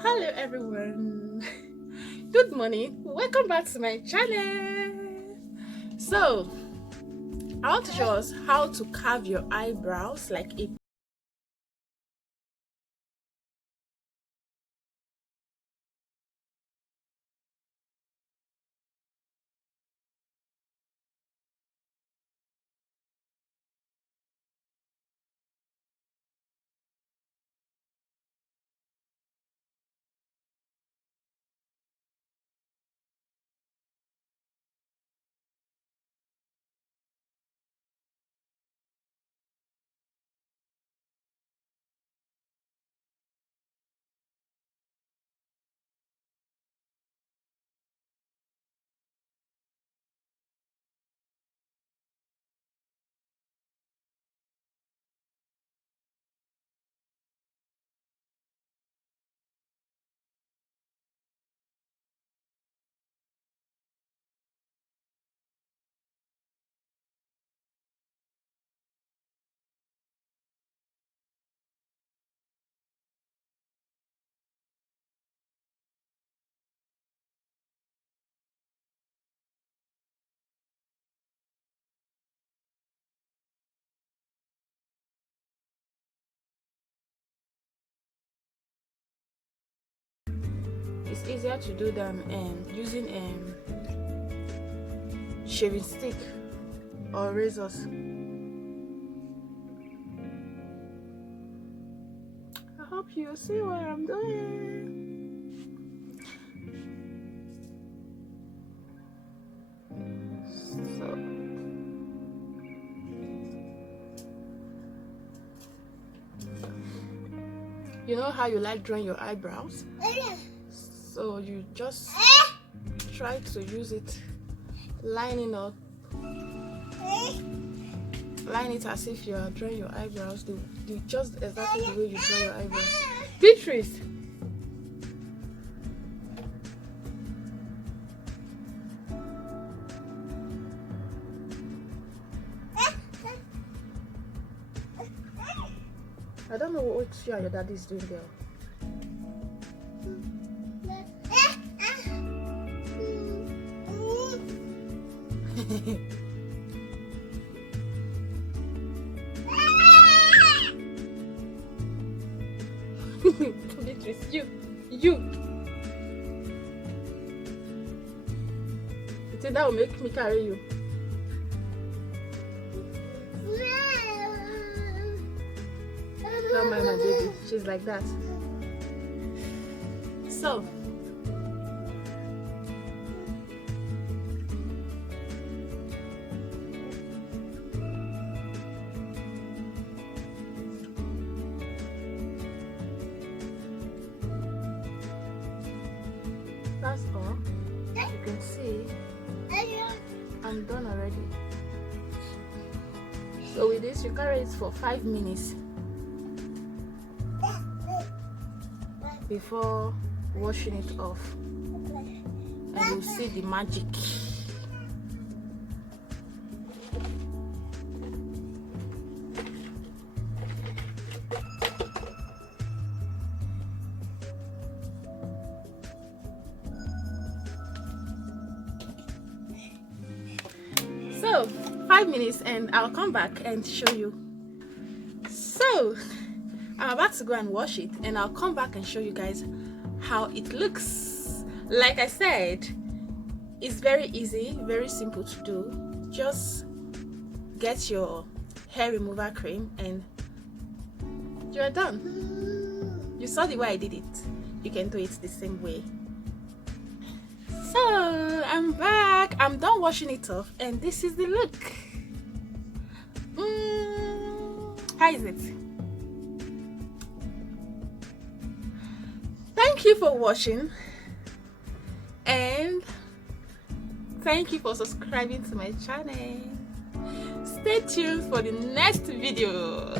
Hello everyone. Good morning. Welcome back to my channel. So I want to show us how to carve your eyebrows like a it's easier to do than using shaving stick or razors. I hope you see what I'm doing. So you know how you like drawing your eyebrows? So you just try to use it, line it as if you are drawing your eyebrows. Just exactly the way you draw your eyebrows. Beatrice! I don't know what you and your daddy is doing there. Beatrice, you. You think that will make me carry you? Don't mind my baby, she's like that. So that's all. You can see I'm done already. So with this, you carry it for 5 minutes before washing it off, and you'll see the magic. So 5 minutes and I'll come back and show you. So I'm about to go and wash it and I'll come back and show you guys how it looks. Like I said, it's very easy, very simple to do. Just get your hair remover cream and you're done. You saw the way I did it. You can do it the same way. So I'm back. I'm done washing it off and this is the look. How is it? Thank you for watching and thank you for subscribing to my channel. Stay tuned for the next video.